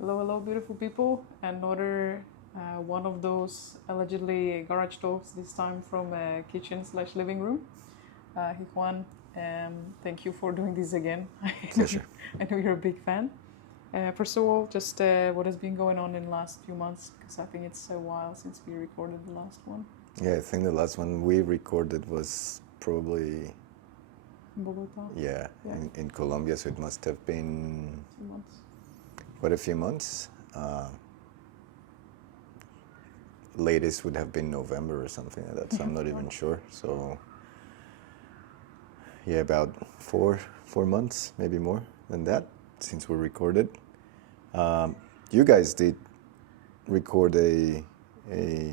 Hello, hello, beautiful people. Another one of those allegedly garage talks, this time from a kitchen/living room. Hey, Juan, thank you for doing this again. Pleasure. I know you're a big fan. First of all, just what has been going on in the last few months, because I think it's a while since we recorded the last one. Yeah, I think the last one we recorded was probably In Bogota. yeah, Yeah. in Colombia, so it must have been 2 months. quite a few months. Latest would have been November or something like that, so I'm not even sure. So yeah, about four months, maybe more than that, since we recorded. You guys did record a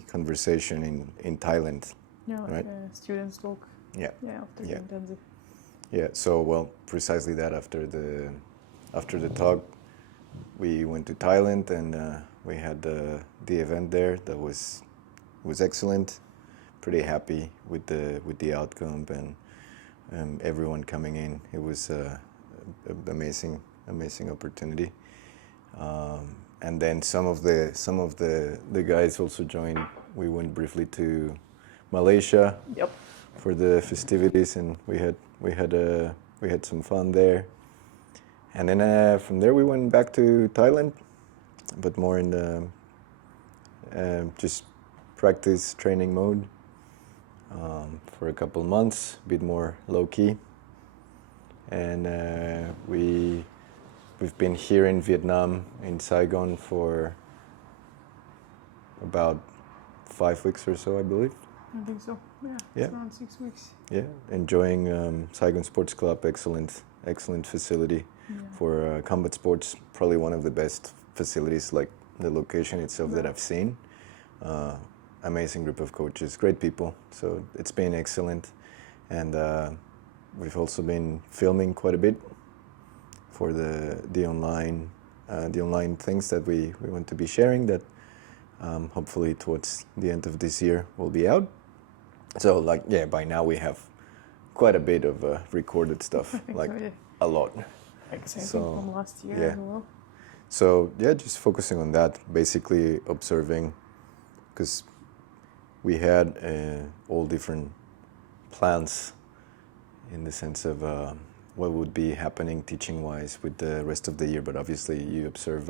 conversation in Thailand, Yeah, like right? students talk. Yeah. Yeah, after the Yeah. intensive. Yeah, so well, precisely that. After the talk, we went to Thailand and we had the event there. That was excellent. Pretty happy with the outcome and everyone coming in. It was an amazing opportunity. And then some of the guys also joined. We went briefly to Malaysia. Yep. For the festivities, and we had some fun there. And then from there we went back to Thailand, but more in the just practice training mode for a couple months, a bit more low key. And we've been here in Vietnam, in Saigon, for about 5 weeks or so, I believe. I think so. Yeah, Yeah. it's around 6 weeks. Yeah, enjoying Saigon Sports Club. Excellent facility for combat sports. Probably one of the best facilities, like the location itself, that I've seen. Amazing group of coaches, great people. So it's been excellent, and we've also been filming quite a bit for the online things that we want to be sharing. That hopefully towards the end of this year will be out. So by now we have quite a bit of recorded stuff, like so, yeah. a lot. Like same So, thing from last year yeah. as well. So yeah, just focusing on that, basically observing, because we had all different plans in the sense of what would be happening teaching-wise with the rest of the year, but obviously you observe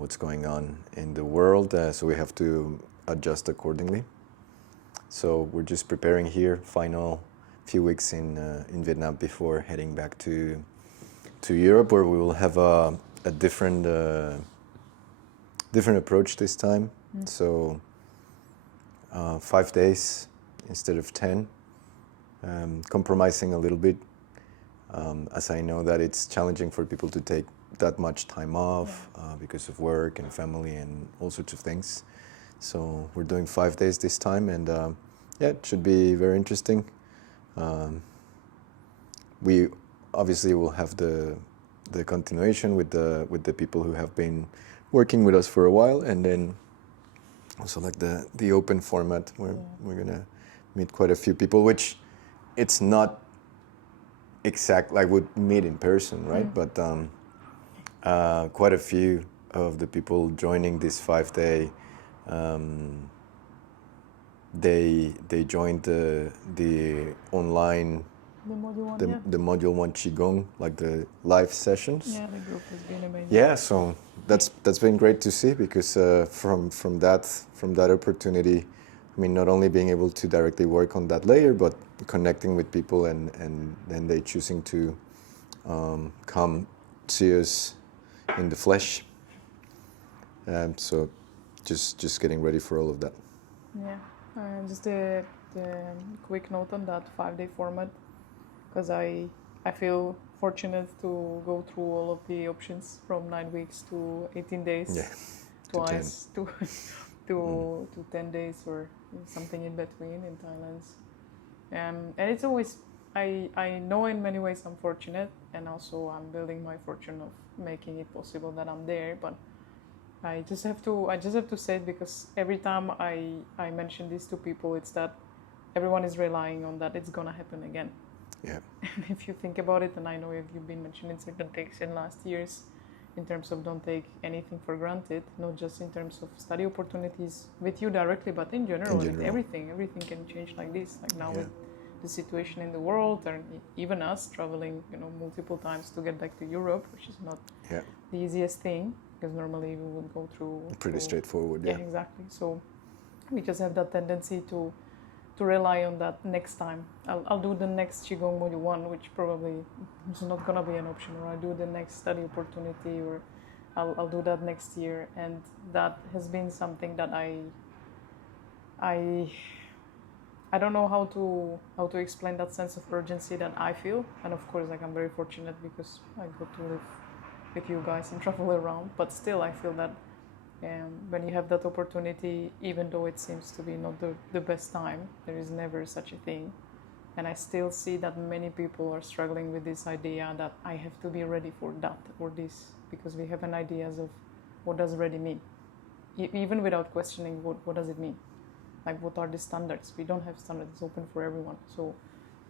what's going on in the world, so we have to adjust accordingly. So we're just preparing here, final few weeks in Vietnam before heading back to Europe, where we will have a different approach this time. So 5 days instead of 10, compromising a little bit, as I know that it's challenging for people to take that much time off because of work and family and all sorts of things. So we're doing 5 days this time, and it should be very interesting. We obviously will have the continuation with the people who have been working with us for a while, and then also like the open format where we're gonna meet quite a few people, which it's not exact like we'd meet in person, right? But quite a few of the people joining this 5-day, they joined the online, The module one, the module 1 qigong, like the live sessions. Yeah, the group has been amazing. Yeah, so that's been great to see, because from that opportunity, I mean, not only being able to directly work on that layer, but connecting with people and then they choosing to come see us in the flesh. So just getting ready for all of that. Yeah, just a quick note on that 5-day format, because I feel fortunate to go through all of the options from 9 weeks to 18 days, Yeah, twice to 10 days or something in between in Thailand. And it's always, I know in many ways I'm fortunate, and also I'm building my fortune of making it possible that I'm there, but I just have to say it, because every time I mention this to people, it's that everyone is relying on that it's gonna happen again. Yeah. And if you think about it, and I know if you've been mentioning certain things in last years, in terms of don't take anything for granted, not just in terms of study opportunities with you directly, but in general. Everything can change like this. Like now with the situation in the world, and even us traveling, multiple times to get back to Europe, which is not the easiest thing, because normally we would go through pretty straightforward. Yeah, exactly. So we just have that tendency to rely on that next time. I'll do the next Qigong Module 1, which probably is not going to be an option, or I'll do the next study opportunity, or I'll do that next year. And that has been something that I don't know how to explain that sense of urgency that I feel. And of course, like, I'm very fortunate because I got to live with you guys and travel around. But still, I feel that when you have that opportunity, even though it seems to be not the best time, there is never such a thing. And I still see that many people are struggling with this idea that I have to be ready for that or this, because we have an idea of what does ready mean, even without questioning what does it mean. Like, what are the standards? We don't have standards. It's open for everyone. So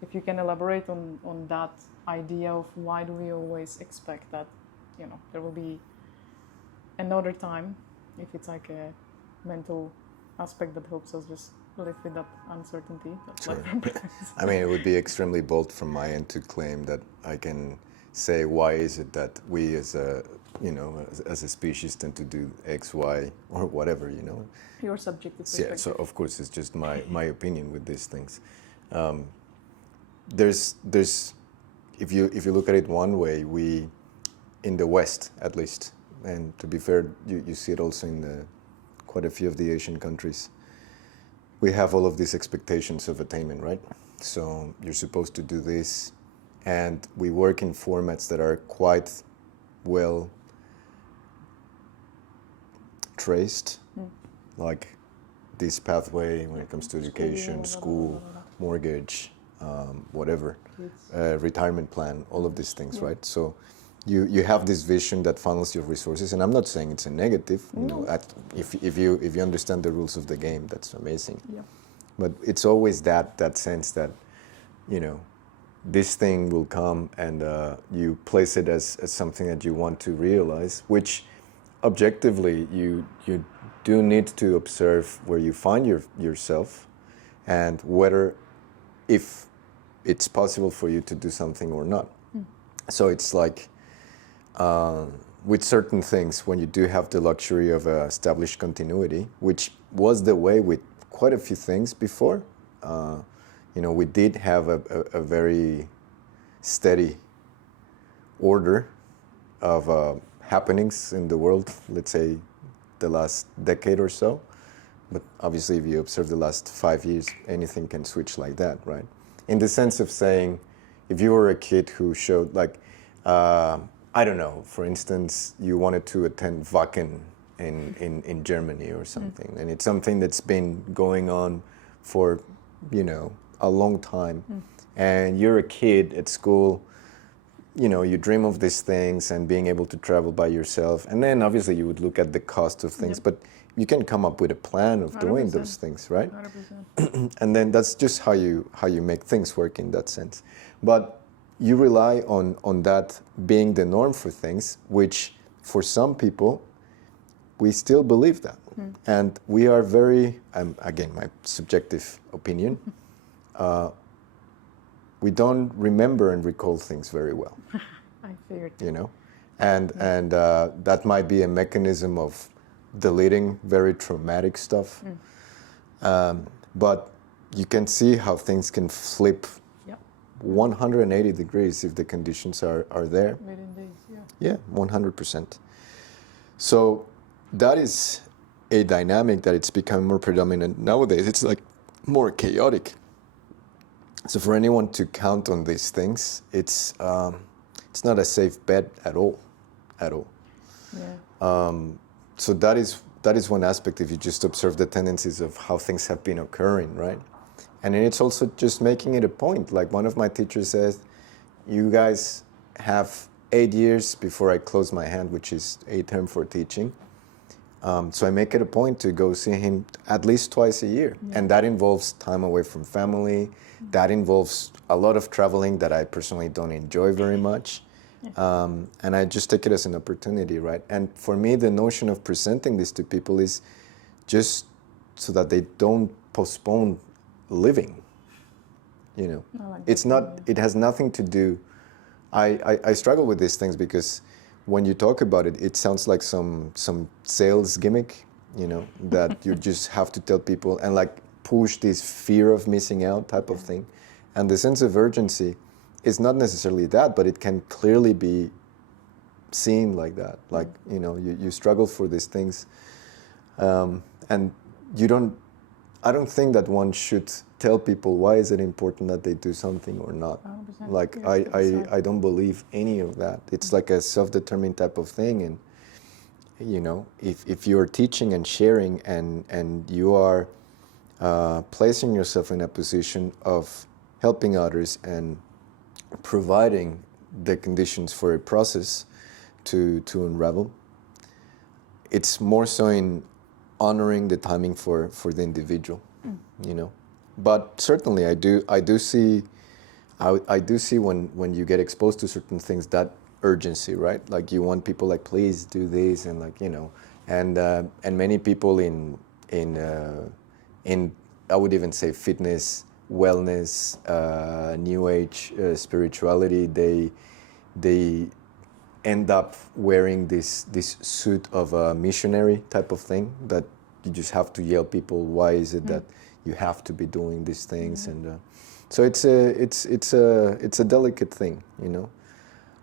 if you can elaborate on that idea of why do we always expect that, there will be another time, if it's like a mental aspect that helps us just live with that uncertainty. Sure. I mean, it would be extremely bold from my end to claim that I can say why is it that we as a species tend to do X, Y, or whatever, Your subjective perspective. Yeah, so of course it's just my opinion with these things. There's if you look at it one way, we in the West at least, and to be fair, you see it also in quite a few of the Asian countries. We have all of these expectations of attainment, right? So you're supposed to do this, and we work in formats that are quite well traced, like this pathway when it comes to education, school, mortgage, whatever, retirement plan, all of these things, right? So you have this vision that funnels your resources, and I'm not saying it's a negative. If you understand the rules of the game, that's amazing. Yeah. But it's always that sense that, this thing will come, and you place it as something that you want to realize, which objectively you do need to observe where you find yourself, and if it's possible for you to do something or not. So it's like, with certain things, when you do have the luxury of established continuity, which was the way with quite a few things before, we did have a very steady order of happenings in the world, let's say the last decade or so. But obviously, if you observe the last 5 years, anything can switch like that, right? In the sense of saying, if you were a kid who showed, like, I don't know, for instance, you wanted to attend Wacken in Germany or something, and it's something that's been going on for, a long time, and you're a kid at school, you dream of these things and being able to travel by yourself, and then obviously you would look at the cost of things, but you can come up with a plan of 100%. Doing those things, right? 100%. And then that's just how you make things work in that sense. But you rely on that being the norm for things, which for some people, we still believe that. And we are very, again, my subjective opinion, we don't remember and recall things very well. I figured. And that might be a mechanism of deleting very traumatic stuff. But you can see how things can flip 180 degrees if the conditions are there. Within days, Yeah, 100%. So that is a dynamic that it's become more predominant nowadays. It's like more chaotic. So for anyone to count on these things, it's not a safe bet at all. Yeah. So that is one aspect if you just observe the tendencies of how things have been occurring, right? And then it's also just making it a point. Like one of my teachers says, you guys have 8 years before I close my hand, which is a term for teaching. So I make it a point to go see him at least twice a year. Yeah. And that involves time away from family. That involves a lot of traveling that I personally don't enjoy very much. And I just take it as an opportunity, right? And for me, the notion of presenting this to people is just so that they don't postpone living. You know, I like it's that not. idea. It has nothing to do. I struggle with these things because when you talk about it, it sounds like some sales gimmick. You know, that you just have to tell people and like push this fear of missing out type of thing, and the sense of urgency is not necessarily that, but it can clearly be seen like that. Like, you know, you struggle for these things, and you don't. I don't think that one should tell people why is it important that they do something or not. 100%. Like You have to decide. I don't believe any of that. It's like a self-determined type of thing, and you know, if you're teaching and sharing and you are placing yourself in a position of helping others and providing the conditions for a process to unravel, it's more so in honoring the timing for the individual, you know. But certainly I do see when you get exposed to certain things, that urgency, right? Like you want people like, please do this, and like, you know, and many people in I would even say fitness, wellness, new age spirituality, they end up wearing this suit of a missionary type of thing, that you just have to yell people why is it that you have to be doing these things, and so it's a delicate thing, you know.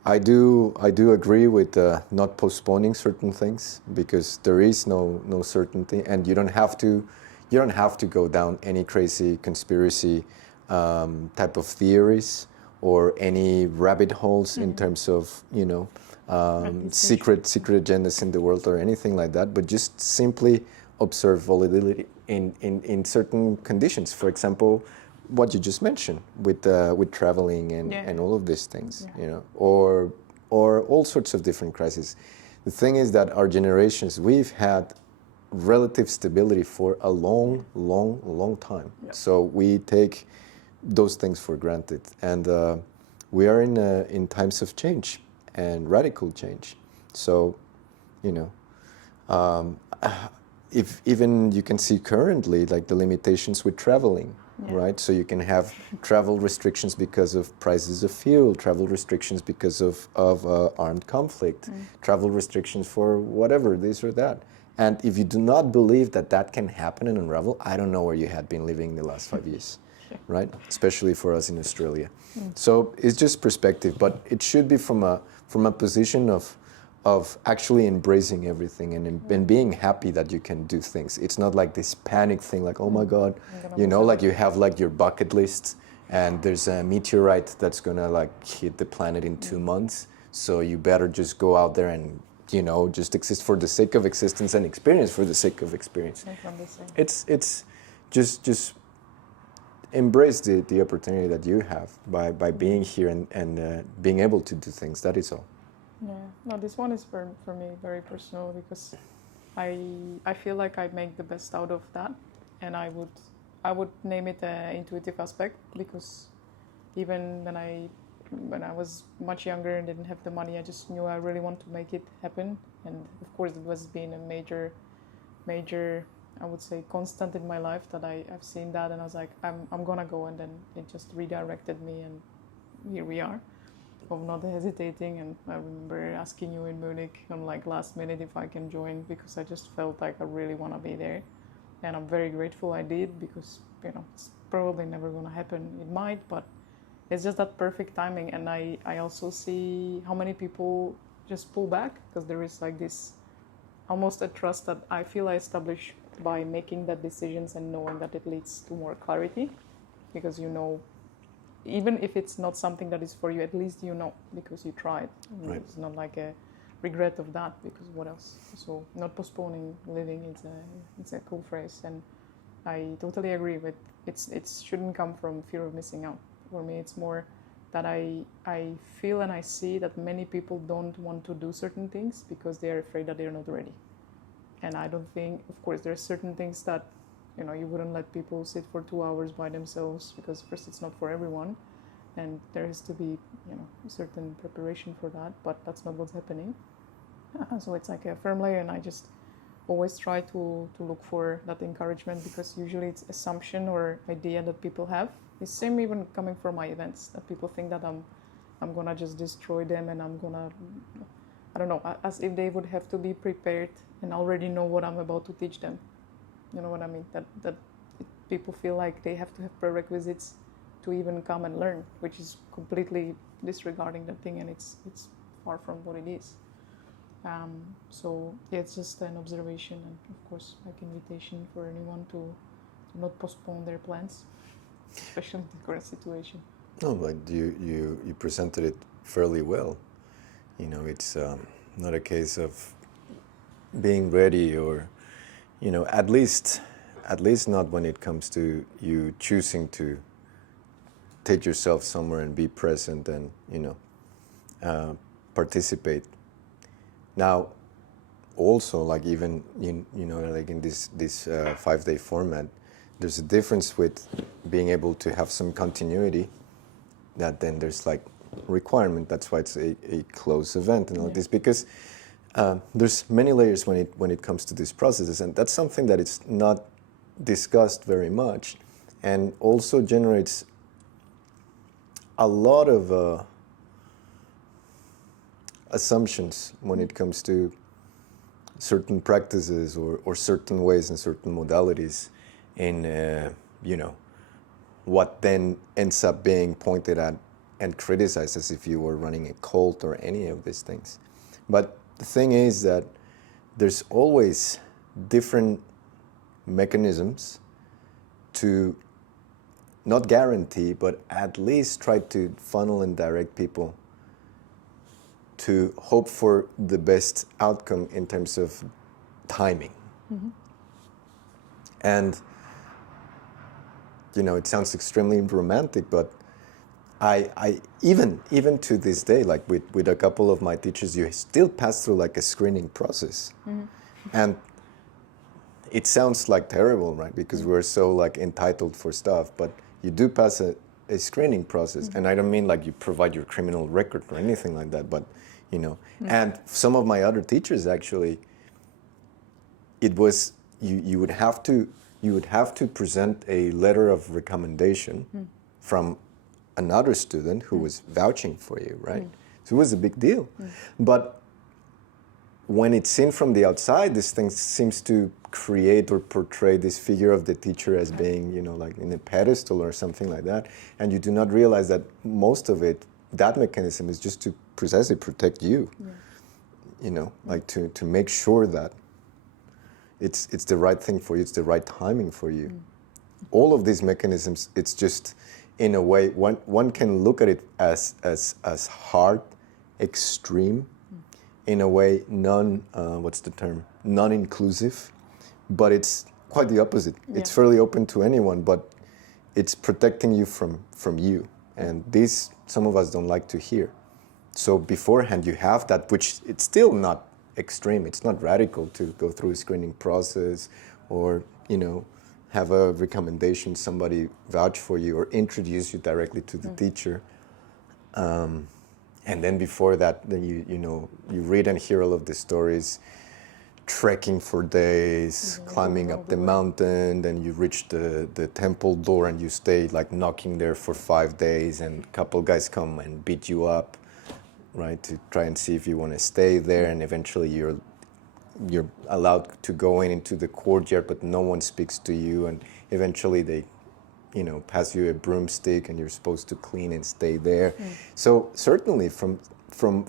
I do agree with not postponing certain things, because there is no certainty, and you don't have to go down any crazy conspiracy type of theories or any rabbit holes in terms of, you know, secret agendas in the world or anything like that, but just simply observe volatility in certain conditions. For example, what you just mentioned with traveling and all of these things, you know, or all sorts of different crises. The thing is that our generations, we've had relative stability for a long time. So we take those things for granted, and we are in times of change and radical change. So, you know, if even you can see currently like the limitations with traveling, right? So you can have travel restrictions because of prices of fuel, travel restrictions because of armed conflict, travel restrictions for whatever, this or that. And if you do not believe that that can happen and unravel, I don't know where you had been living the last 5 years, right? Especially for us in Australia. So it's just perspective, but it should be from a position of actually embracing everything and being happy that you can do things. It's not like this panic thing, like, oh my God, you know, like you have like your bucket list and there's a meteorite that's gonna like hit the planet in 2 months. So you better just go out there and, you know, just exist for the sake of existence and experience for the sake of experience. It's just embrace the opportunity that you have by being here and being able to do things. That is all. Yeah, no, this one is for me very personal, because I feel like I make the best out of that, and I would name it an intuitive aspect, because even when I was much younger and didn't have the money, I just knew I really want to make it happen, and of course it was being a major I would say constant in my life that I've seen that, and I was like, I'm gonna go, and then it just redirected me, and here we are, of not hesitating. And I remember asking you in Munich on like last minute if I can join, because I just felt like I really want to be there, and I'm very grateful I did, because, you know, it's probably never gonna happen. It might, but it's just that perfect timing. And I also see how many people just pull back, because there is like this almost a trust that I feel I establish by making that decisions and knowing that it leads to more clarity, because you know, even if it's not something that is for you, at least you know, because you tried. Right. It's not like a regret of that, because what else? So not postponing living, it's a cool phrase, and I totally agree with it shouldn't come from fear of missing out. For me, it's more that I feel and I see that many people don't want to do certain things because they are afraid that they're not ready. And I don't think, of course, there are certain things that, you know, you wouldn't let people sit for 2 hours by themselves, because first, it's not for everyone. and there has to be, a certain preparation for that, but that's not what's happening. So it's like a firm layer, and I just always try to look for that encouragement, because usually it's assumption or idea that people have. It's same even coming from my events, that people think that I'm gonna just destroy them, and I'm gonna, I don't know, as if they would have to be prepared and already know what I'm about to teach them. You know what I mean? That people feel like they have to have prerequisites to even come and learn, which is completely disregarding that thing, and it's far from what it is. So yeah, it's just an observation, and of course, like invitation for anyone to not postpone their plans, especially in the current situation. No, but you presented it fairly well. It's not a case of being ready, or at least not when it comes to you choosing to take yourself somewhere and be present and participate. Now, also, like even like in this 5-day format, there's a difference with being able to have some continuity. That then there's like requirement. That's why it's a closed event and all this, because there's many layers when it comes to these processes, and that's something that it's not discussed very much, and also generates a lot of assumptions when it comes to certain practices or certain ways and certain modalities in what then ends up being pointed at and criticized as if you were running a cult or any of these things. But the thing is that there's always different mechanisms to not guarantee, but at least try to funnel and direct people to hope for the best outcome in terms of timing. Mm-hmm. And, it sounds extremely romantic, but I even to this day, like with a couple of my teachers, you still pass through like a screening process. Mm-hmm. And it sounds like terrible, right? Because we're so like entitled for stuff, but you do pass a screening process. Mm-hmm. And I don't mean like you provide your criminal record or anything like that, but mm-hmm. And some of my other teachers actually, it was you would have to present a letter of recommendation from another student who was vouching for you, right? So it was a big deal. But when it's seen from the outside, this thing seems to create or portray this figure of the teacher as being, like in a pedestal or something like that. And you do not realize that most of it, that mechanism is just to precisely protect you, like to make sure that it's the right thing for you, it's the right timing for you. All of these mechanisms, it's just, in a way, one can look at it as hard, extreme, in a way, non-inclusive, but it's quite the opposite. Yeah. It's fairly open to anyone, but it's protecting you from you. And this, some of us don't like to hear. So beforehand, you have that, which it's still not extreme. It's not radical to go through a screening process or, have a recommendation, somebody vouch for you or introduce you directly to the teacher. And then before that, then you read and hear all of the stories, trekking for days, climbing up the mountain, then you reach the temple door and you stay like knocking there for 5 days, and a couple guys come and beat you up, right, to try and see if you want to stay there, and eventually you're allowed to go into the courtyard, but no one speaks to you, and eventually they pass you a broomstick and you're supposed to clean and stay there. So certainly from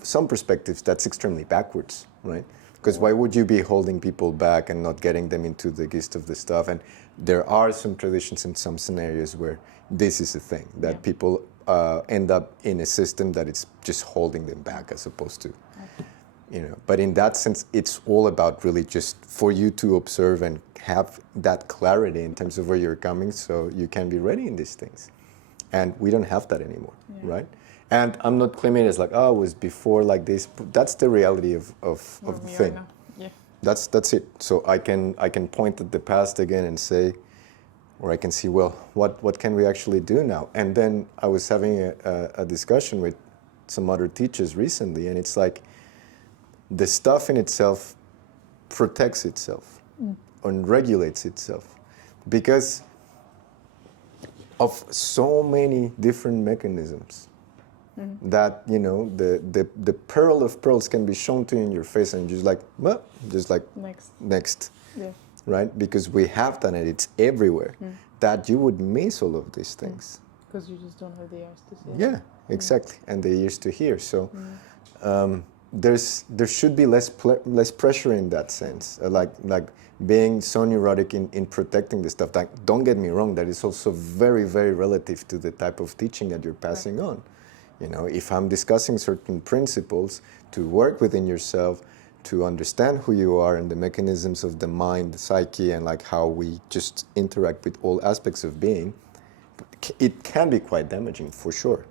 some perspectives, that's extremely backwards, right? Because why would you be holding people back and not getting them into the gist of the stuff? And there are some traditions in some scenarios where this is a thing, that people end up in a system that it's just holding them back as opposed to, But in that sense, it's all about really just for you to observe and have that clarity in terms of where you're coming, so you can be ready in these things. And we don't have that anymore, right? And I'm not claiming it's like, it was before like this. That's the reality of the thing. Yeah. That's it. So I can point at the past again and say, or I can see, well, what can we actually do now? And then I was having a discussion with some other teachers recently, and it's like the stuff in itself protects itself and regulates itself because of so many different mechanisms that, you know, the pearl of pearls can be shown to you in your face and just like, well, just like next. Yeah. Right? Because we have that and it's everywhere, that you would miss all of these things. Because you just don't have the ears to see. Yeah, exactly, and the ears to hear. So there should be less pressure in that sense, like being so neurotic in protecting the stuff. Like, don't get me wrong, that is also very, very relative to the type of teaching that you're passing on. You know, if I'm discussing certain principles to work within yourself, to understand who you are and the mechanisms of the mind, the psyche, and like how we just interact with all aspects of being, it can be quite damaging for sure.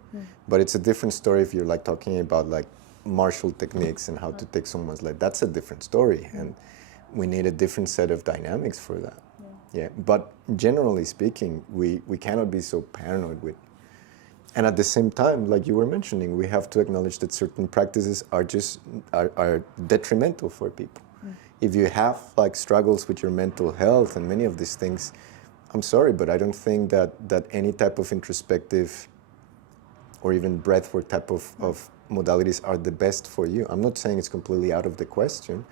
But it's a different story if you're like talking about like martial techniques and how to take someone's life. That's a different story, and we need a different set of dynamics for that. Yeah. But generally speaking, we cannot be so paranoid with. And at the same time, like you were mentioning, we have to acknowledge that certain practices are just are detrimental for people. If you have like struggles with your mental health and many of these things, I'm sorry, but I don't think that any type of introspective or even breathwork type of modalities are the best for you. I'm not saying it's completely out of the question,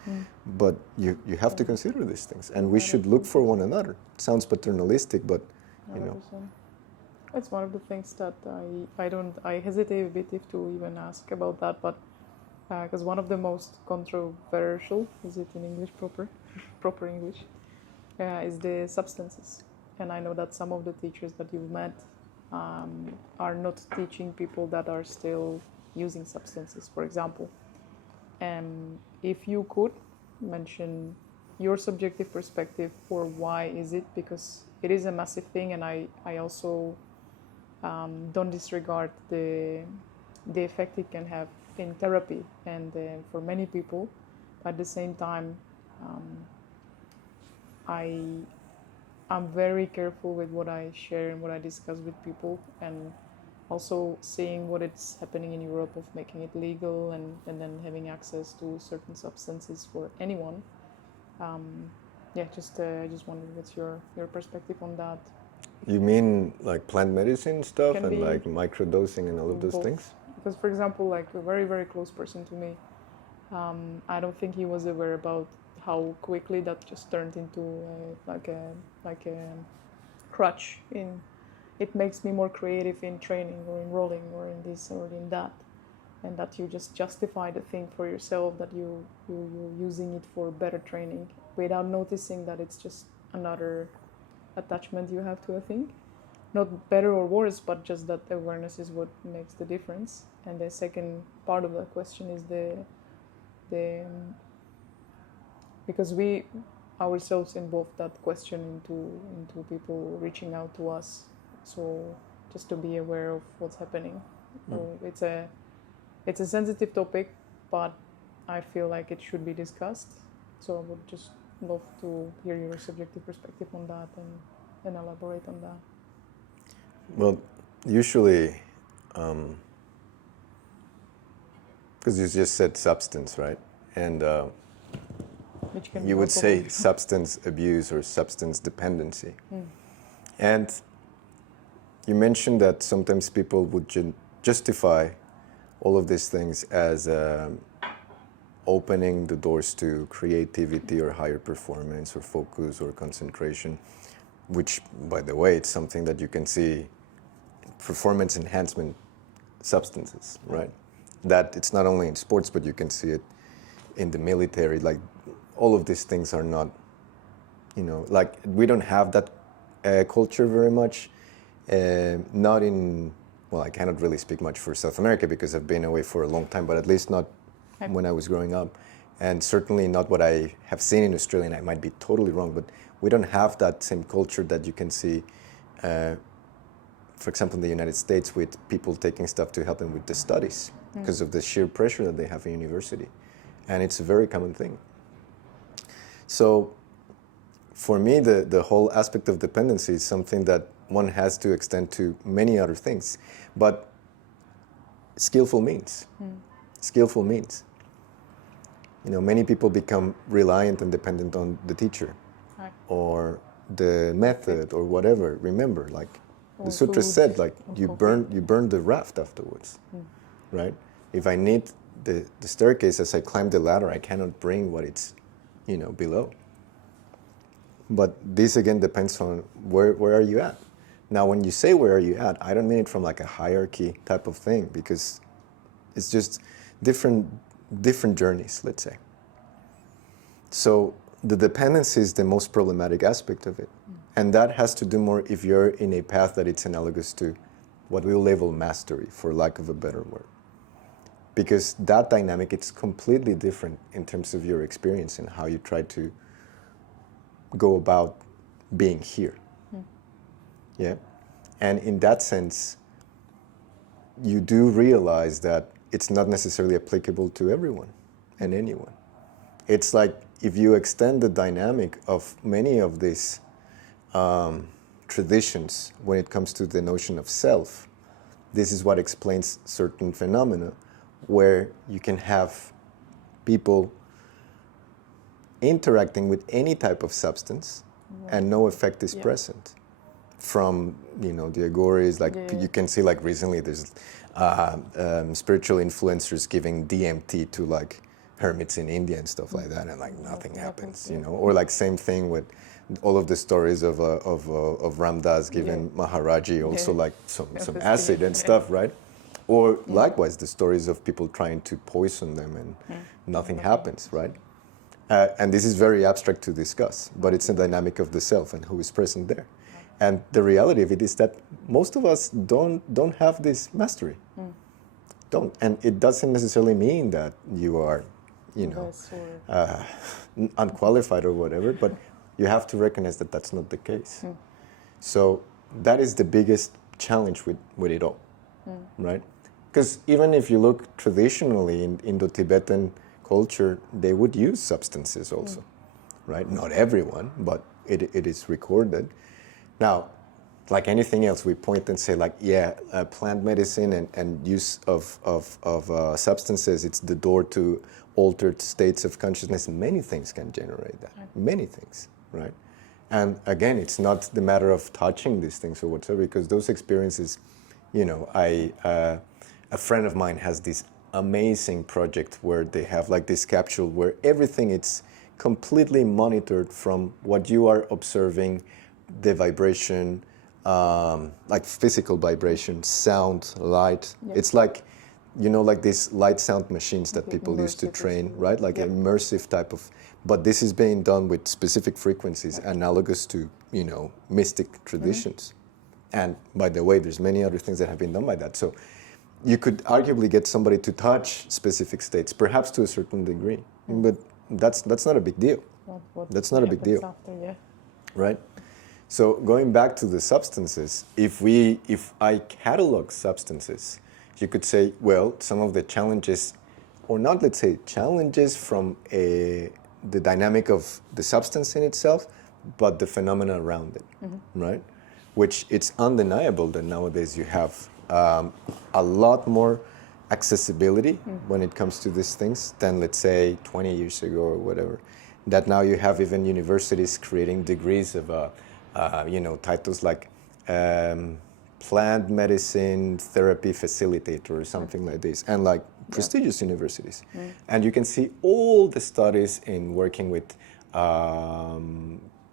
but you have to consider these things. And we should look for one another. It sounds paternalistic, but you know. It's one of the things that I hesitate a bit if to even ask about that, but because one of the most controversial, is it in English proper English, is the substances. And I know that some of the teachers that you've met are not teaching people that are still using substances, for example. If you could mention your subjective perspective for why is it, because it is a massive thing, and I also don't disregard the effect it can have in therapy and for many people. At the same time, I'm very careful with what I share and what I discuss with people, and also seeing what is happening in Europe of making it legal and then having access to certain substances for anyone. I just wondered what's your perspective on that. You mean like plant medicine stuff Can and be like microdosing and all of those both. things? Because, for example, like a very, very close person to me, I don't think he was aware about how quickly that just turned into like a crutch. It makes me more creative in training or in rolling or in this or in that, and that you just justify the thing for yourself, that you're using it for better training without noticing that it's just another attachment you have to a thing. Not better or worse, but just that awareness is what makes the difference. And the second part of that question is the because we ourselves involve that question into people reaching out to us. So just to be aware of what's happening. So it's a sensitive topic, but I feel like it should be discussed. So I would just love to hear your subjective perspective on that and elaborate on that. Well, usually, because you just said substance, right? And you would say substance abuse or substance dependency. And you mentioned that sometimes people would justify all of these things as opening the doors to creativity or higher performance or focus or concentration, which, by the way, it's something that you can see performance enhancement substances, right? That it's not only in sports, but you can see it in the military. Like, all of these things are not, like, we don't have that culture very much. Not in, well, I cannot really speak much for South America because I've been away for a long time, but at least not when I was growing up. And certainly not what I have seen in Australia, and I might be totally wrong, but we don't have that same culture that you can see, for example, in the United States, with people taking stuff to help them with the studies because of the sheer pressure that they have in university. And it's a very common thing. So for me, the whole aspect of dependency is something that one has to extend to many other things. But skillful means. Skillful means. Many people become reliant and dependent on the teacher or the method or whatever. Remember, like the sutra said, like you burn the raft afterwards, right? If I need the staircase as I climb the ladder, I cannot bring what it's, below. But this again depends on where are you at. Now, when you say where are you at, I don't mean it from like a hierarchy type of thing, because it's just different journeys, let's say. So the dependency is the most problematic aspect of it. And that has to do more if you're in a path that it's analogous to what we'll label mastery, for lack of a better word. Because that dynamic, it's completely different in terms of your experience and how you try to go about being here. Yeah. And in that sense, you do realize that it's not necessarily applicable to everyone and anyone. It's like if you extend the dynamic of many of these traditions when it comes to the notion of self, this is what explains certain phenomena where you can have people interacting with any type of substance and no effect is present. From, the agoras, like you can see like recently there's spiritual influencers giving DMT to like hermits in India and stuff like that, and like nothing happens, or like same thing with all of the stories of Ram Dass giving Maharaji also like some acid and stuff, right? Or likewise the stories of people trying to poison them and nothing happens, right? And this is very abstract to discuss, but it's a dynamic of the self and who is present there. And the reality of it is that most of us don't have this mastery. Don't. And it doesn't necessarily mean that you are, unqualified or whatever, but you have to recognize that that's not the case. So that is the biggest challenge with it all, right? Because even if you look traditionally in Indo-Tibetan culture, they would use substances also, right? Not everyone, but it is recorded. Now, like anything else, we point and say like, plant medicine and use of substances, it's the door to altered states of consciousness. Many things can generate that, many things, right? And again, it's not the matter of touching these things or whatever, because those experiences, a friend of mine has this amazing project where they have like this capsule where everything it's completely monitored from what you are observing, the vibration, like physical vibration, sound, light. It's like, like these light sound machines that people used to train, right? Like immersive type of, but this is being done with specific frequencies analogous to, mystic traditions. And by the way, there's many other things that have been done by that. So you could arguably get somebody to touch specific states, perhaps to a certain degree, but that's not a big deal. That's not a big deal, after, right? So going back to the substances, if I catalog substances, you could say, well, some of the challenges, or not, let's say challenges from the dynamic of the substance in itself, but the phenomena around it, right? Which it's undeniable that nowadays you have a lot more accessibility when it comes to these things than, let's say, 20 years ago or whatever. That now you have even universities creating degrees of, titles like plant medicine therapy facilitator or something like this, and like prestigious universities. And you can see all the studies in working with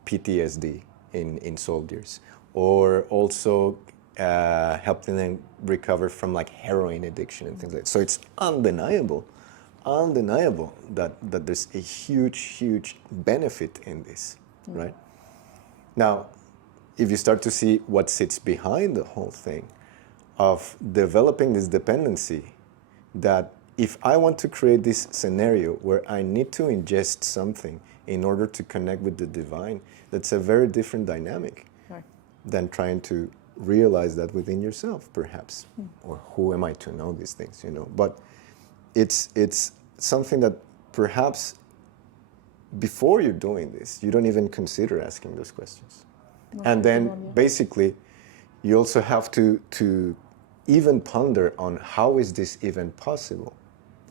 PTSD in soldiers, or also helping them recover from like heroin addiction and things like that. So it's undeniable that there's a huge benefit in this, right? Now, if you start to see what sits behind the whole thing of developing this dependency, that if I want to create this scenario where I need to ingest something in order to connect with the divine, that's a very different dynamic than trying to realize that within yourself, perhaps. Or who am I to know these things, But it's something that perhaps before you're doing this, you don't even consider asking those questions. Not And then everyone, yeah. basically, you also have to even ponder on how is this even possible?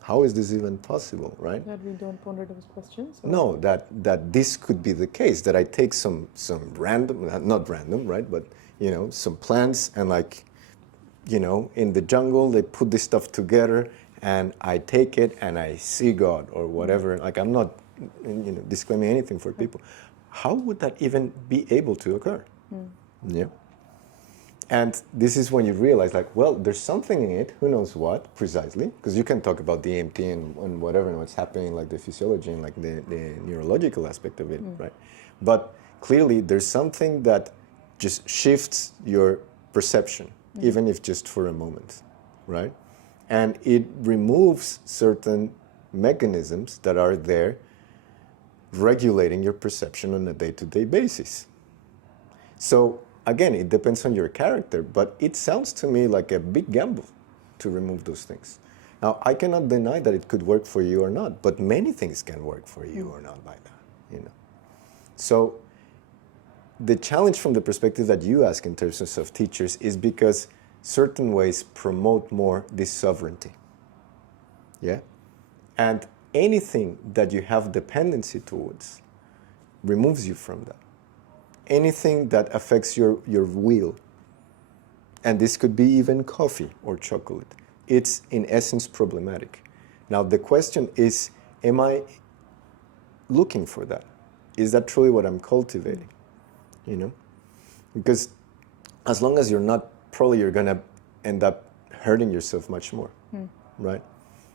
How is this even possible, right? That we don't ponder those questions? Or? No, that this could be the case, that I take some random, not random, right? But, you know, some plants and like, you know, in the jungle, they put this stuff together and I take it and I see God or whatever. Like, I'm not, you know, disclaiming anything for people. How would that even be able to occur? Yeah. And this is when you realize, like, well, there's something in it, who knows what, precisely, because you can talk about DMT and whatever, and what's happening, like the physiology and like the neurological aspect of it, right? But clearly there's something that just shifts your perception, even if just for a moment, right? And it removes certain mechanisms that are there regulating your perception on a day-to-day basis. So again, it depends on your character, but it sounds to me like a big gamble to remove those things. Now, I cannot deny that it could work for you or not, but many things can work for you or not like that, you know. So the challenge from the perspective that you ask in terms of teachers is because certain ways promote more this sovereignty, yeah? And anything that you have dependency towards removes you from that. Anything that affects your will, and this could be even coffee or chocolate, it's in essence problematic. Now the question is, am I looking for that? Is that truly what I'm cultivating? You know? Because as long as you're not, probably you're gonna end up hurting yourself much more, right?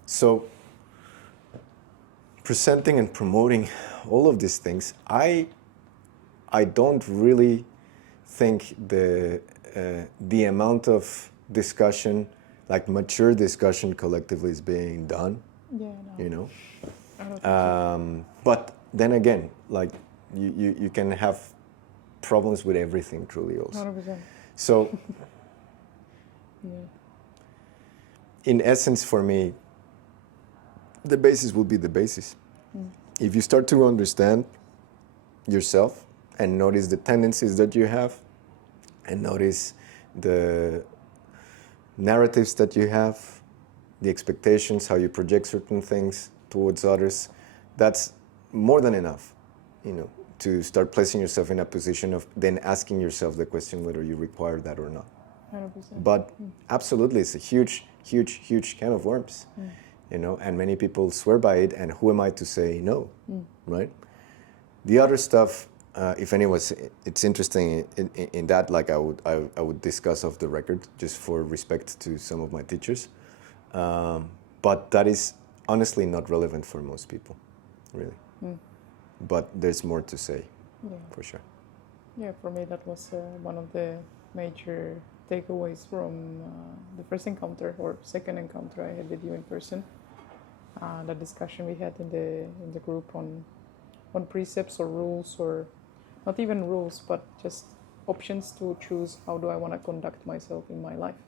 So presenting and promoting all of these things, I don't really think the amount of discussion, like mature discussion collectively is being done, Yeah, no. you know? I don't think so. But then again, like you can have problems with everything truly also. 100%. So Yeah. in essence for me, the basis will be the basis. If you start to understand yourself and notice the tendencies that you have and notice the narratives that you have, the expectations, how you project certain things towards others, that's more than enough, you know, to start placing yourself in a position of then asking yourself the question whether you require that or not. 100%. But absolutely, it's a huge, huge, huge can of worms, you know, and many people swear by it, and who am I to say no, right? The other stuff, if anyone, it's interesting in that, like I would discuss off the record just for respect to some of my teachers, but that is honestly not relevant for most people, really. But there's more to say, Yeah. for sure. Yeah, for me that was one of the major takeaways from the first encounter or second encounter I had with you in person. The discussion we had in the group on precepts or rules, or not even rules, but just options to choose how do I want to conduct myself in my life,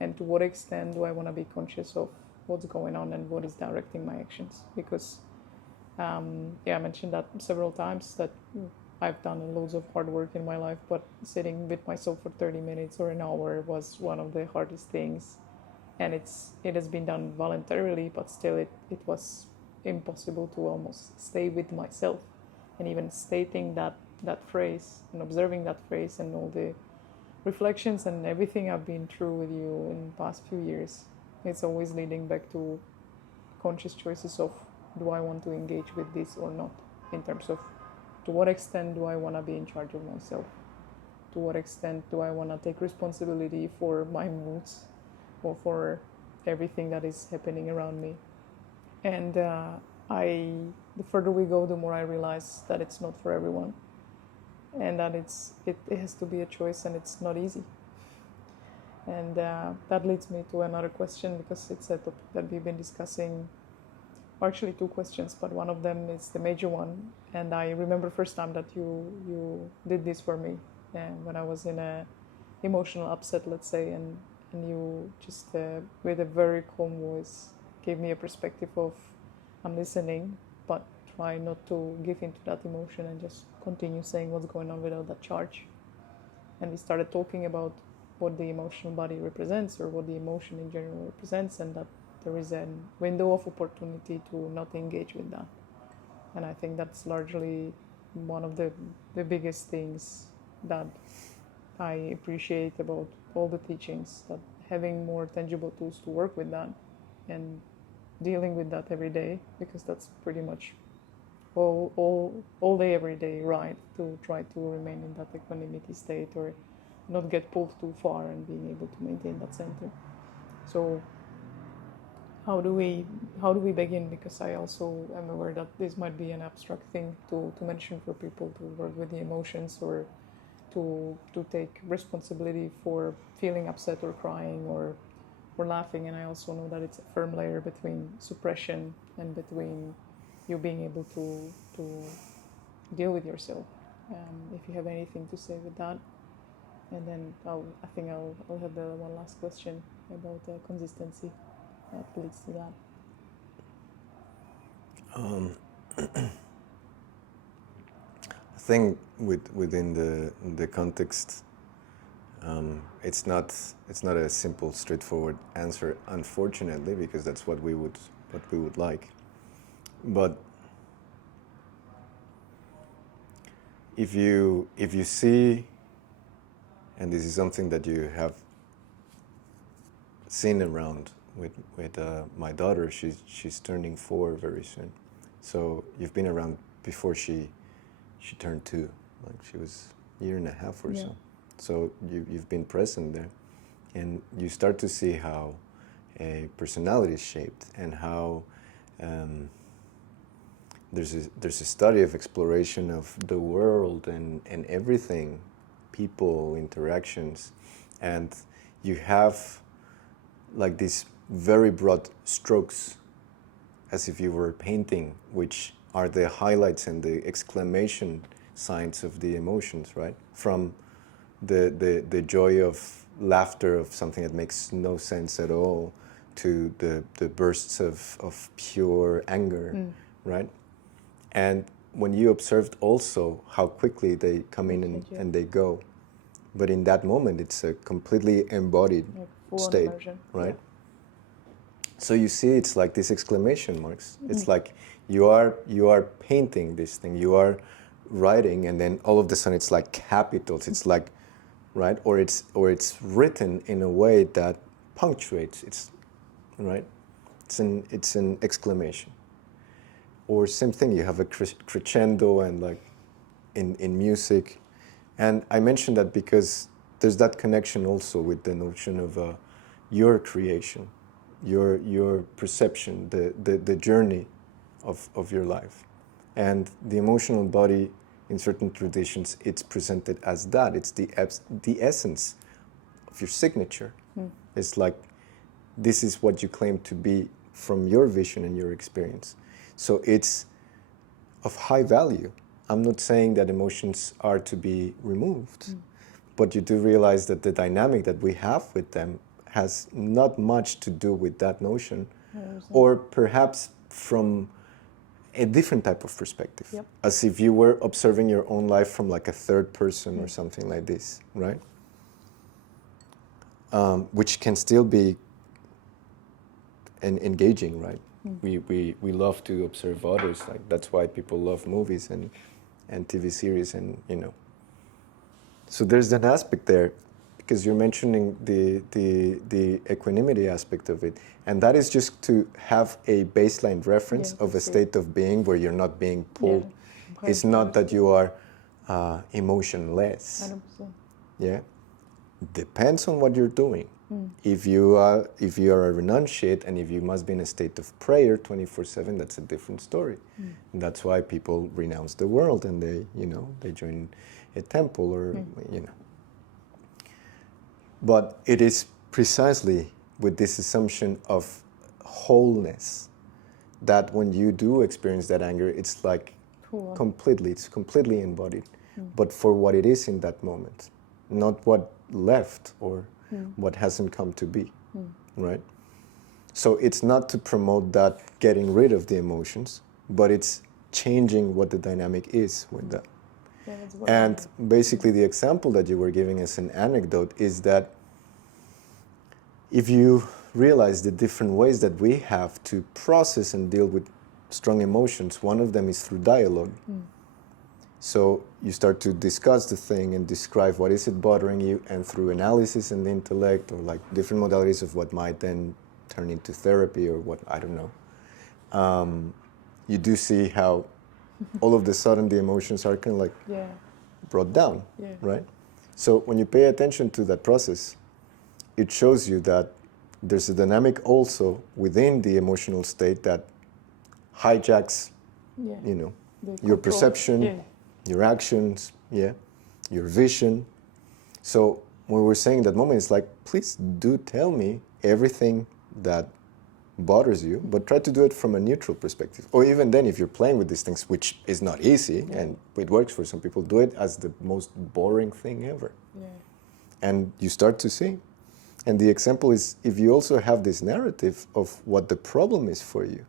and to what extent do I want to be conscious of what's going on and what is directing my actions. Because I mentioned that several times, that I've done loads of hard work in my life, but sitting with myself for 30 minutes or an hour was one of the hardest things. And it has been done voluntarily, but still it was impossible to almost stay with myself. And even stating that phrase and observing that phrase and all the reflections and everything I've been through with you in the past few years, it's always leading back to conscious choices of, do I want to engage with this or not, in terms of to what extent do I want to be in charge of myself, to what extent do I want to take responsibility for my moods or for everything that is happening around me. And the further we go, the more I realize that it's not for everyone, and that it has to be a choice, and it's not easy. And that leads me to another question, because it's a topic that we've been discussing. Or actually two questions, but one of them is the major one. And I remember first time that you did this for me, and when I was in a emotional upset, let's say, and you just with a very calm voice gave me a perspective of, I'm listening, but try not to give into that emotion and just continue saying what's going on without that charge. And we started talking about what the emotional body represents, or what the emotion in general represents, and that there is a window of opportunity to not engage with that. And I think that's largely one of the biggest things that I appreciate about all the teachings, that having more tangible tools to work with that and dealing with that every day, because that's pretty much all day, every day, right? To try to remain in that equanimity state, or not get pulled too far, and being able to maintain that center. So how do we begin? Because I also am aware that this might be an abstract thing to mention for people to work with the emotions, or to take responsibility for feeling upset or crying or laughing. And I also know that it's a firm layer between suppression and between you being able to deal with yourself. If you have anything to say with that, and then I'll have the one last question about consistency that leads to that. I think within the context, it's not a simple, straightforward answer, unfortunately, because that's what we would like. But if you see, and this is something that you have seen around with my daughter, she's turning 4 very soon. So you've been around before she turned 2, like she was a year and a half or so. So you've been present there, and you start to see how a personality is shaped, and how there's a study of exploration of the world and everything, people, interactions, and you have like these very broad strokes, as if you were painting, which are the highlights and the exclamation signs of the emotions, right? From the joy of laughter of something that makes no sense at all, to the bursts of pure anger, right? And when you observed also how quickly they come in and they go, but in that moment it's a completely embodied state, right? So you see, it's like these exclamation marks. It's like you are painting this thing, you are writing, and then all of a sudden it's like capitals. It's like, right, or it's written in a way that punctuates. It's right. It's an exclamation. Or same thing, you have a crescendo, and like in music. And I mentioned that because there's that connection also with the notion of your creation, your perception, the journey of your life. And the emotional body, in certain traditions, it's presented as that. It's the essence of your signature. It's like, this is what you claim to be from your vision and your experience. So it's of high value. I'm not saying that emotions are to be removed, but you do realize that the dynamic that we have with them has not much to do with that notion, or perhaps from a different type of perspective, as if you were observing your own life from like a third person or something like this, right? Which can still be engaging, right? We love to observe others. Like, that's why people love movies and TV series, and So there's that aspect there, because you're mentioning the equanimity aspect of it, and that is just to have a baseline reference of a state of being where you're not being pulled. It's not that you are emotionless. 100%. Yeah, depends on what you're doing. If you are a renunciate, and if you must be in a state of prayer 24/7, that's a different story. And that's why people renounce the world and they join a temple, or But it is precisely with this assumption of wholeness that when you do experience that anger, it's like it's completely embodied, but for what it is in that moment, not what left or what hasn't come to be, right? So it's not to promote that getting rid of the emotions, but it's changing what the dynamic is with that. Yeah, that's what And basically the example that you were giving as an anecdote is that if you realize the different ways that we have to process and deal with strong emotions, one of them is through dialogue. So you start to discuss the thing and describe what is it bothering you, and through analysis and intellect, or like different modalities of what might then turn into therapy or what, I don't know. You do see how all of the sudden the emotions are kind of like brought down, right? So when you pay attention to that process, it shows you that there's a dynamic also within the emotional state that hijacks, you know, your perception, your actions, your vision. So when we're saying that moment, it's like, please do tell me everything that bothers you, but try to do it from a neutral perspective. Or even then, if you're playing with these things, which is not easy, and it works for some people, do it as the most boring thing ever. And you start to see. And the example is, if you also have this narrative of what the problem is for you,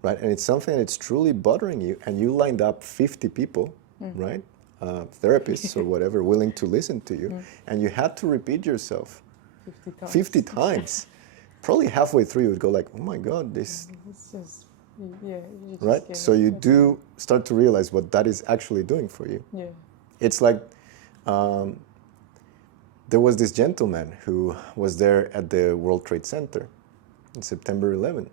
right? And it's something that's truly bothering you, and you lined up 50 people, right? Therapists or whatever, willing to listen to you, and you had to repeat yourself 50 times. Probably halfway through you would go like, oh my God, this... It's just, you just right? So you do start to realize what that is actually doing for you. It's like, there was this gentleman who was there at the World Trade Center on September 11.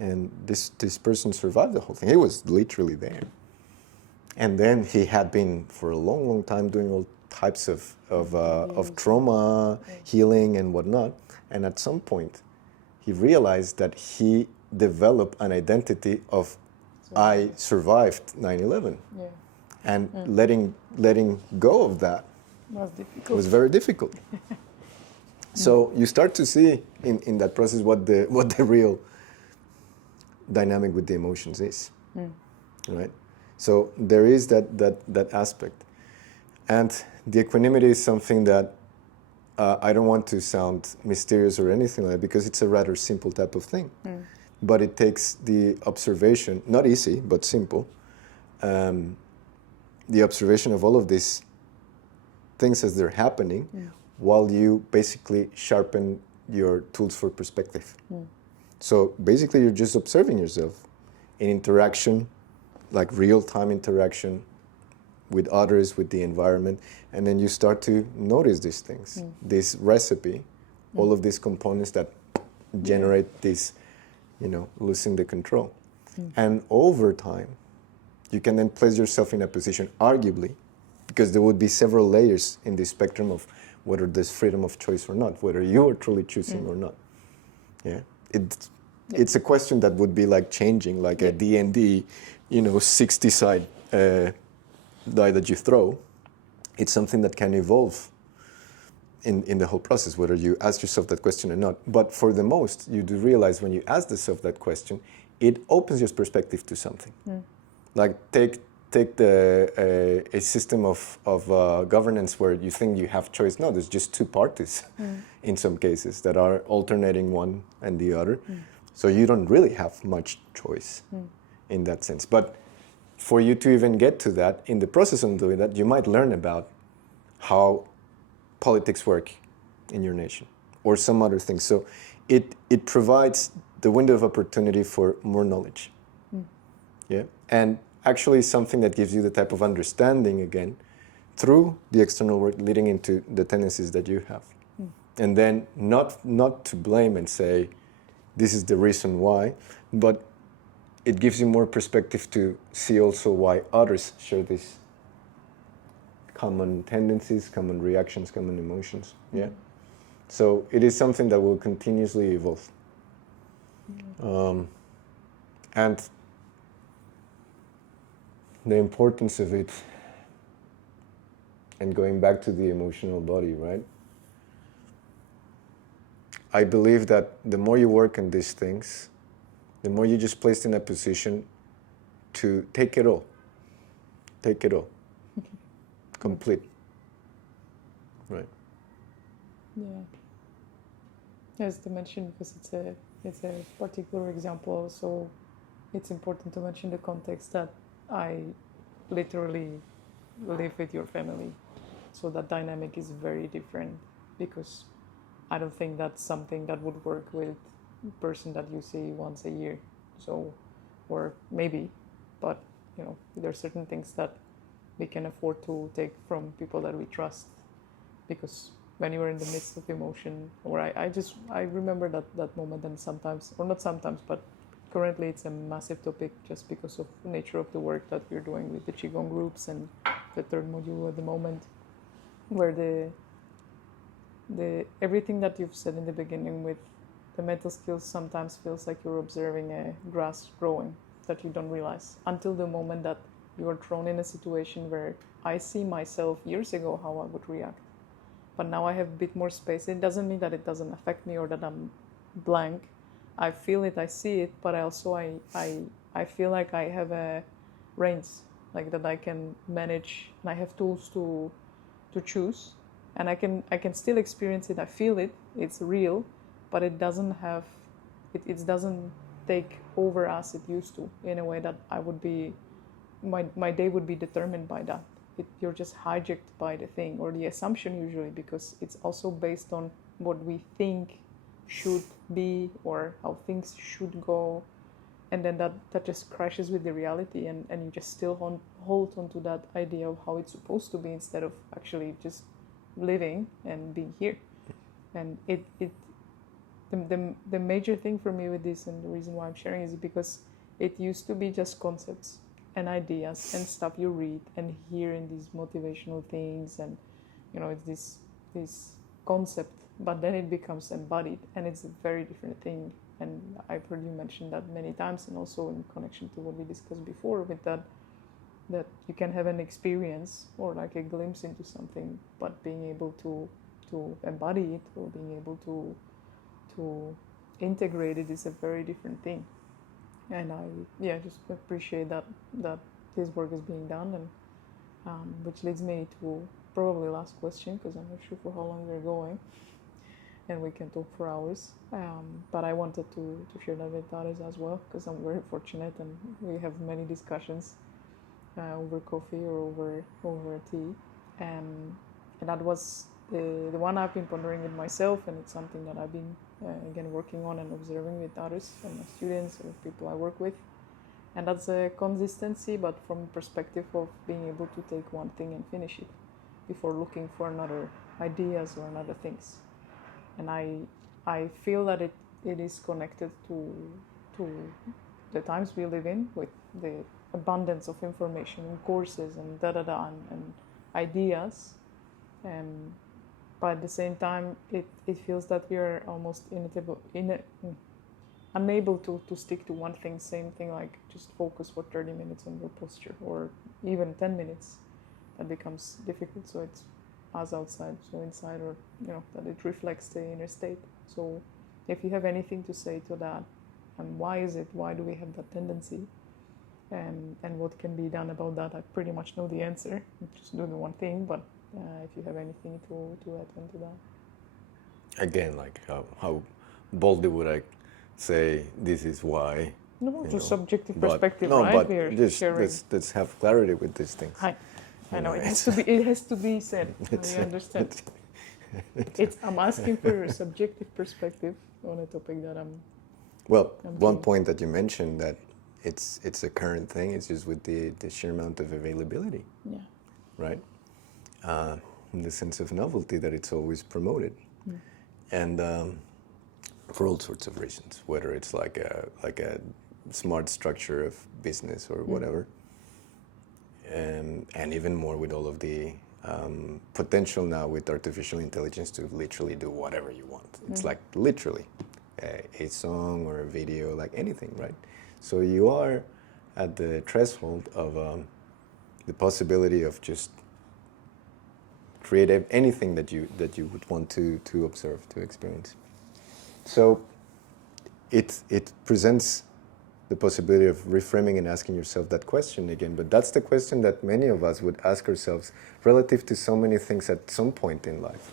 And this person survived the whole thing. He was literally there. And then he had been for a long, long time doing all types of trauma healing and whatnot. And at some point, he realized that he developed an identity of, I survived 9/11. And letting go of that was very difficult. So you start to see in that process what the real dynamic with the emotions is, right? So there is that aspect. And the equanimity is something that I don't want to sound mysterious or anything like that, because it's a rather simple type of thing. But it takes the observation, not easy, but simple, the observation of all of these things as they're happening, while you basically sharpen your tools for perspective. So basically you're just observing yourself in interaction, like real-time interaction with others, with the environment, and then you start to notice these things, this recipe, all of these components that generate this, losing the control. And over time, you can then place yourself in a position, arguably, because there would be several layers in the spectrum of whether there's freedom of choice or not, whether you are truly choosing or not. It's a question that would be like changing, like a D&D, 60-side die that you throw. It's something that can evolve in the whole process, whether you ask yourself that question or not. But for the most, you do realize when you ask yourself that question, it opens your perspective to something. Like take a system of governance where you think you have choice. No, there's just two parties in some cases that are alternating one and the other. So you don't really have much choice in that sense. But for you to even get to that, in the process of doing that, you might learn about how politics work in your nation or some other things. So it provides the window of opportunity for more knowledge. And actually something that gives you the type of understanding again through the external work leading into the tendencies that you have. And then not to blame and say, this is the reason why, but it gives you more perspective to see also why others share these common tendencies, common reactions, common emotions. So it is something that will continuously evolve. And the importance of it, and going back to the emotional body, right? I believe that the more you work on these things, the more you're just placed in a position to take it all. Take it all. Complete. Right. Yes, to mention, because it's a particular example, so it's important to mention the context that I literally live with your family. So that dynamic is very different, because I don't think that's something that would work with a person that you see once a year. So, or maybe, but there are certain things that we can afford to take from people that we trust, because when you are in the midst of emotion, or I remember that moment, and sometimes, or not sometimes, but currently it's a massive topic just because of the nature of the work that we're doing with the Qigong groups and the third module at the moment, where the everything that you've said in the beginning with the mental skills sometimes feels like you're observing a grass growing that you don't realize until the moment that you are thrown in a situation where I see myself years ago how I would react, but now I have a bit more space. It doesn't mean that it doesn't affect me or that I'm blank. I feel it, I see it, but also I feel like I have a range, like that I can manage, and I have tools to choose, and I can still experience it. I feel it, it's real, but it doesn't have it doesn't take over as it used to, in a way that I would be my day would be determined by that. You're just hijacked by the thing or the assumption, usually, because it's also based on what we think should be or how things should go, and then that just crashes with the reality, and you just still hold on to that idea of how it's supposed to be, instead of actually just living and being here. And the major thing for me with this, and the reason why I'm sharing, is because it used to be just concepts and ideas and stuff you read and hear in these motivational things, and it's this concept, but then it becomes embodied, and it's a very different thing. And I've heard you mention that many times, and also in connection to what we discussed before, with that you can have an experience or like a glimpse into something, but being able to embody it, or being able to integrate it, is a very different thing. And I just appreciate that this work is being done, and which leads me to probably last question, because I'm not sure for how long we're going, and we can talk for hours. But I wanted to share that with others as well, because I'm very fortunate, and we have many discussions over coffee or over tea, and that was the one I've been pondering with myself, and it's something that I've been again working on and observing with others, and my students or people I work with. And that's a consistency, but from the perspective of being able to take one thing and finish it before looking for another ideas or another things. And I feel that it is connected to the times we live in, with the abundance of information and courses and and ideas. But at the same time, it feels that we are almost unable to stick to one thing, same thing, like just focus for 30 minutes on your posture, or even 10 minutes. That becomes difficult. So it's as outside, so inside, or that it reflects the inner state. So if you have anything to say to that, and why do we have that tendency, and what can be done about that, I pretty much know the answer. Just do the one thing, but if you have anything to add onto that. Again, like how boldly would I say this is why? No, just subjective perspective, right? But let's have clarity with these things. I know it has to be said. I understand. I'm asking for your subjective perspective on a topic that I'm. Well, one point that you mentioned, that it's a current thing. It's just with the sheer amount of availability. Yeah. Right. In the sense of novelty that it's always promoted, and for all sorts of reasons, whether it's like a smart structure of business or whatever, and even more with all of the potential now with artificial intelligence to literally do whatever you want. It's like literally a song or a video, like anything, right? So you are at the threshold of the possibility of just create anything that you would want to observe, to experience. So it presents the possibility of reframing and asking yourself that question again. But that's the question that many of us would ask ourselves relative to so many things at some point in life.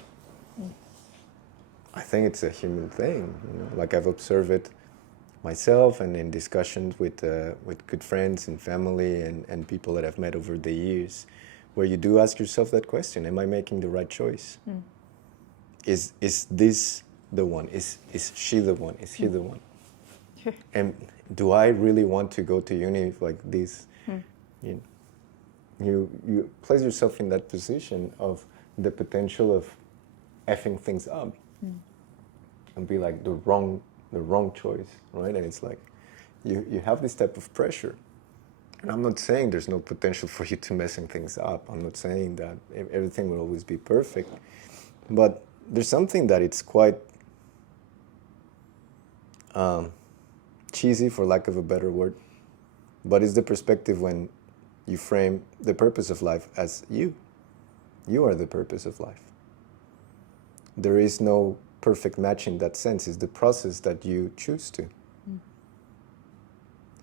I think it's a human thing. Like I've observed it myself and in discussions with good friends and family and people that I've met over the years, where you do ask yourself that question: am I making the right choice? Is this the one? Is she the one? Is he the one? And do I really want to go to uni like this? You place yourself in that position of the potential of effing things up and be like the wrong choice, right? And it's like you have this type of pressure. And I'm not saying there's no potential for you to messing things up. I'm not saying that everything will always be perfect. But there's something that it's quite cheesy, for lack of a better word. But it's the perspective when you frame the purpose of life as you. You are the purpose of life. There is no perfect match in that sense. It's the process that you choose to.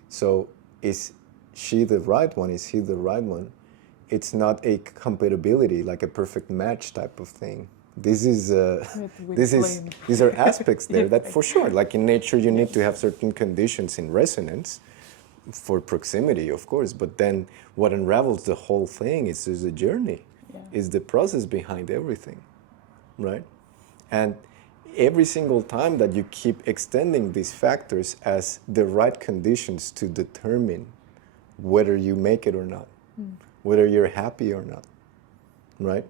So is she the right one? Is he the right one? It's not a compatibility, like a perfect match type of thing. These are aspects there that for sure, like in nature, you need to have certain conditions in resonance for proximity, of course. But then what unravels the whole thing is a journey, is the process behind everything, right? And every single time that you keep extending these factors as the right conditions to determine whether you make it or not, whether you're happy or not, right?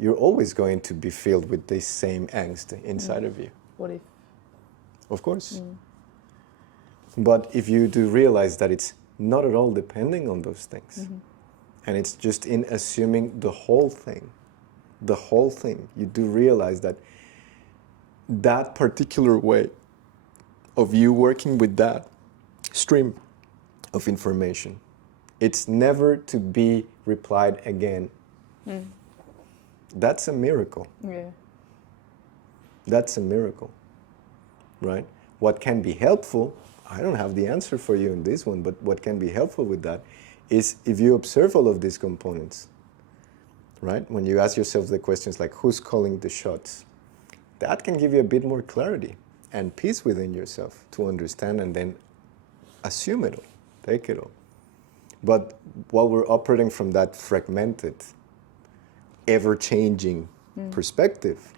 You're always going to be filled with this same angst inside of you. What if? Of course. But if you do realize that it's not at all depending on those things, and it's just in assuming the whole thing, you do realize that that particular way of you working with that stream of information, it's never to be replied again. That's a miracle. Yeah. That's a miracle, right? What can be helpful, I don't have the answer for you in this one, but what can be helpful with that is if you observe all of these components, right? When you ask yourself the questions like, who's calling the shots? That can give you a bit more clarity and peace within yourself to understand and then assume it all, take it all. But while we're operating from that fragmented, ever-changing perspective,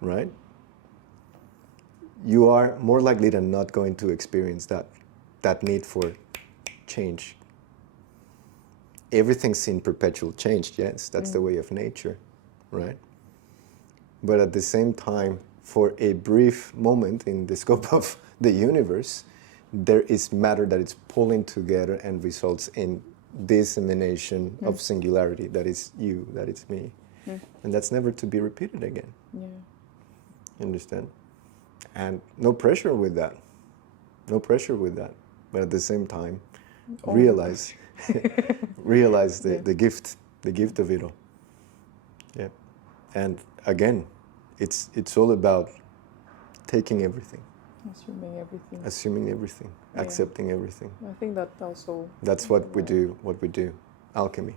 right? You are more likely than not going to experience that need for change. Everything's in perpetual change, yes, that's the way of nature, right? But at the same time, for a brief moment in the scope of the universe, there is matter that is pulling together and results in dissemination of singularity, that is you, that is me. And that's never to be repeated again. Yeah. You understand? And no pressure with that. No pressure with that. But at the same time, realize the gift of it all. Yeah. And again, it's all about taking everything. Assuming everything. Accepting everything. I think that also... That's what we do. Alchemy.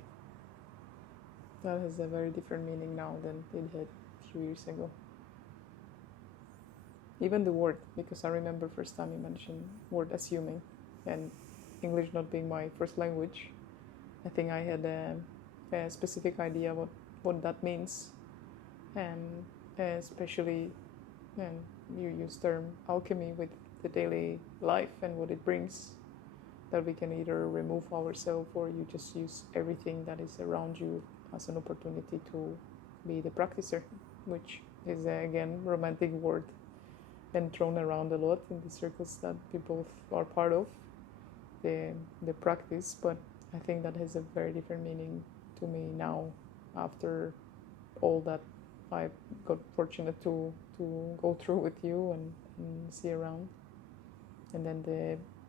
That has a very different meaning now than it had a few years ago. Even the word, because I remember first time you mentioned word assuming, and English not being my first language, I think I had a specific idea what that means, and especially when you use term alchemy with the daily life and what it brings, that we can either remove ourselves or you just use everything that is around you as an opportunity to be the practicer, which is again romantic word and thrown around a lot in the circles that people are part of, the practice. But I think that has a very different meaning to me now, after all that I got fortunate to go through with you and see around. And then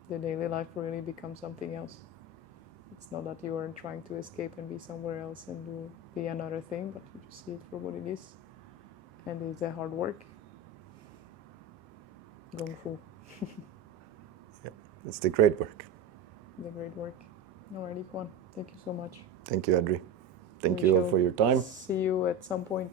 the daily life really becomes something else. It's not that you are trying to escape and be somewhere else and be another thing, but you just see it for what it is. And it's a hard work. Gong Fu. Yeah, it's the great work. The great work. Alrighty, Juan. Thank you so much. Thank you, Adri. Thank you all for your time. See you at some point.